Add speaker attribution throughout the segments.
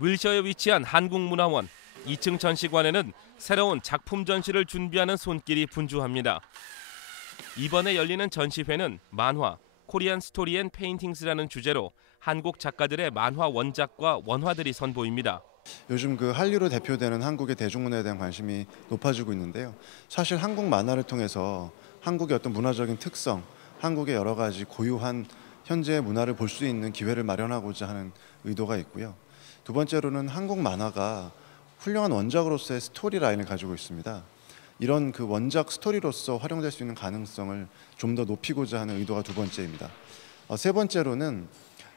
Speaker 1: 윌셔에 위치한 한국문화원 2층 전시관에는 새로운 작품 전시를 준비하는 손길이 분주합니다. 이번에 열리는 전시회는 만화 코리안 스토리 앤 페인팅스라는 주제로 한국 작가들의 만화 원작과 원화들이 선보입니다.
Speaker 2: 요즘 그 한류로 대표되는 한국의 대중문화에 대한 관심이 높아지고 있는데요. 사실 한국 만화를 통해서 한국의 어떤 문화적인 특성, 한국의 여러 가지 고유한 현재의 문화를 볼 수 있는 기회를 마련하고자 하는 의도가 있고요. 두 번째로는 한국 만화가 훌륭한 원작으로서의 스토리 라인을 가지고 있습니다. 이런 그 원작 스토리로서 활용될 수 있는 가능성을 좀 더 높이고자 하는 의도가 두 번째입니다. 어, 세 번째로는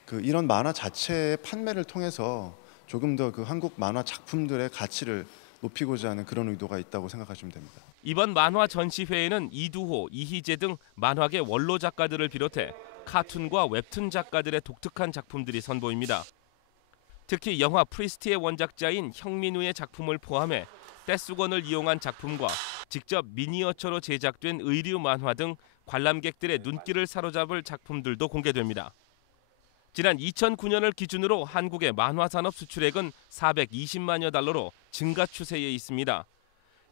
Speaker 2: 그 이런 만화 자체의 판매를 통해서 조금 더 그 한국 만화 작품들의 가치를 높이고자 하는 그런 의도가 있다고 생각하시면 됩니다.
Speaker 1: 이번 만화 전시회에는 이두호, 이희재 등 만화계 원로 작가들을 비롯해 카툰과 웹툰 작가들의 독특한 작품들이 선보입니다. 특히 영화 프리스티의 원작자인 형민우의 작품을 포함해 떼수건을 이용한 작품과 직접 미니어처로 제작된 의류 만화 등 관람객들의 눈길을 사로잡을 작품들도 공개됩니다. 지난 2009년을 기준으로 한국의 만화 산업 수출액은 420만여 달러로 증가 추세에 있습니다.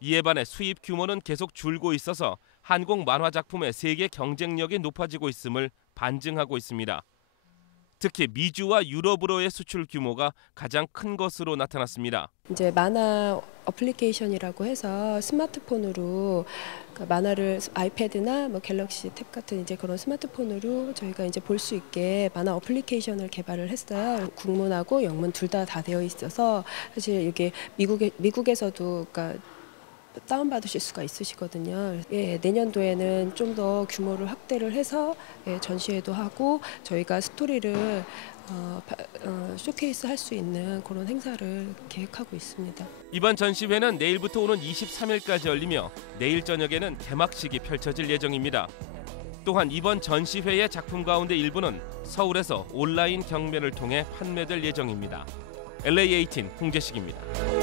Speaker 1: 이에 반해 수입 규모는 계속 줄고 있어서 한국 만화 작품의 세계 경쟁력이 높아지고 있음을 반증하고 있습니다. 특히 미주와 유럽으로의 수출 규모가 가장 큰 것으로 나타났습니다.
Speaker 3: 이제 만화 어플리케이션이라고 해서 스마트폰으로 그러니까 만화를 아이패드나 뭐 갤럭시 탭 같은 이제 그런 스마트폰으로 저희가 이제 볼 수 있게 만화 어플리케이션을 개발을 했어요. 국문하고 영문 둘 다 다 되어 있어서 사실 이게 미국에 미국에서도 그러니까 다운 받으실 수가 있으시거든요. 예, 내년도에는 좀 더 규모를 확대를 해서 예, 전시회도 하고 저희가 스토리를 어, 바, 어, 쇼케이스 할 수 있는 그런 행사를 계획하고 있습니다.
Speaker 1: 이번 전시회는 내일부터 오는 23일까지 열리며 내일 저녁에는 개막식이 펼쳐질 예정입니다. 또한 이번 전시회의 작품 가운데 일부는 서울에서 온라인 경매를 통해 판매될 예정입니다. LA18 홍재식입니다.